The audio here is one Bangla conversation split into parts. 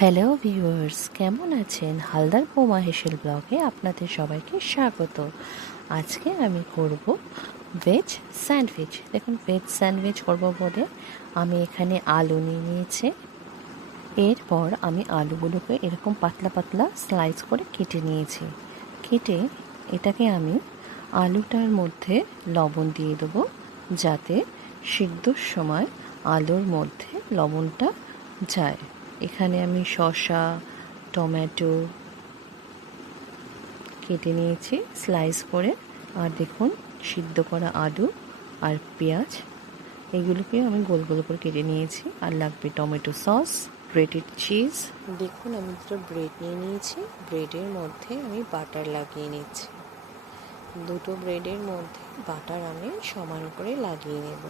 হ্যালো ভিউয়ার্স, কেমন আছেন? হালদার বোমা হেসেল ব্লগে আপনাদের সবাইকে স্বাগত। আজকে আমি করব ভেজ স্যান্ডউইচ। দেখুন, ভেজ স্যান্ডউইচ করব বলে আমি এখানে আলু নিয়ে নিয়েছি। এরপর আমি আলুগুলোকে এরকম পাতলা পাতলা স্লাইস করে কেটে নিয়েছি। কেটে এটাকে আমি আলুটার মধ্যে লবণ দিয়ে দেবো, যাতে সিদ্ধর সময় আলুর মধ্যে লবণটা যায়। এখানে আমি শসা, টমেটো কেটে নিয়েছি স্লাইস করে, আর দেখুন সিদ্ধ করা আলু আর পেঁয়াজ, এগুলোকে আমি গোল গোল করে কেটে নিয়েছি। আর লাগবে টমেটো সস, গ্রেটেড চিজ। দেখুন, আমি দুটো ব্রেড নিয়ে নিয়েছি। ব্রেডের মধ্যে আমি বাটার লাগিয়ে নিচ্ছি। দুটো ব্রেডের মধ্যে বাটার আমি সমান করে লাগিয়ে নেব।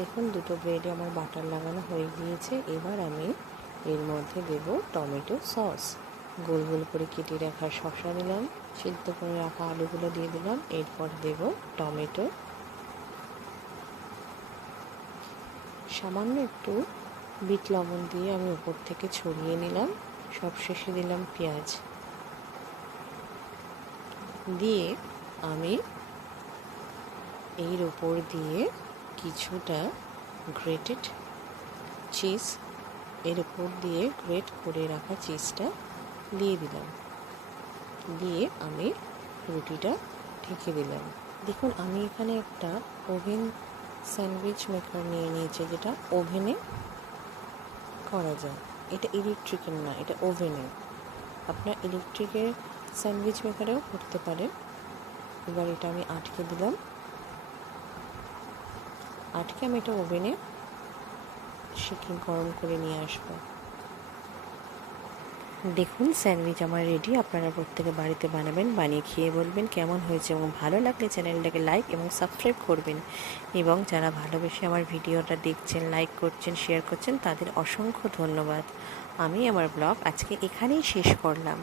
দেখুন, দুটো ব্রেডে আমার বাটার লাগানো হয়ে গিয়েছে। এবার আমি এর মধ্যে দেব টমেটো সস। গোল গোল করে কেটে রাখা শসা দিলাম, সিদ্ধ করে রাখা আলুগুলো দিয়ে দিলাম। এরপর দেব টমেটো, সামান্য একটু বিট লবণ দিয়ে আমি উপর থেকে ছড়িয়ে নিলাম। সবশেষে দিলাম পেঁয়াজ দিয়ে আমি এর উপর দিয়ে কিছুটা গ্রেটেড চিজ, এর উপর দিয়ে গ্রেট করে রাখা চিজটা দিয়ে দিলাম। দিয়ে আমি রুটিটা ঢেকে দিলাম। দেখুন, আমি এখানে একটা ওভেন স্যান্ডউইচ মেকার নিয়ে নিয়েছি, যেটা ওভেনে করা যায়। এটা ইলেকট্রিকের না, এটা ওভেনের। আপনার ইলেকট্রিকের স্যান্ডউইচ মেকারেও করতে পারেন। এবার এটা আমি আটকে দিলাম। আটকে আমি এটা ওভেনে শিখে গরম করে নিয়ে আসবো। দেখুন, স্যান্ডউইচ আমার রেডি। আপনারা প্রত্যেকে বাড়িতে বানাবেন, বানিয়ে খেয়ে বলবেন কেমন হয়েছে, এবং ভালো লাগলে চ্যানেলটাকে লাইক এবং সাবস্ক্রাইব করবেন। এবং যারা ভালোবেসে আমার ভিডিওটা দেখছেন, লাইক করছেন, শেয়ার করছেন, তাদের অসংখ্য ধন্যবাদ। আমি আমার ব্লগ আজকে এখানেই শেষ করলাম।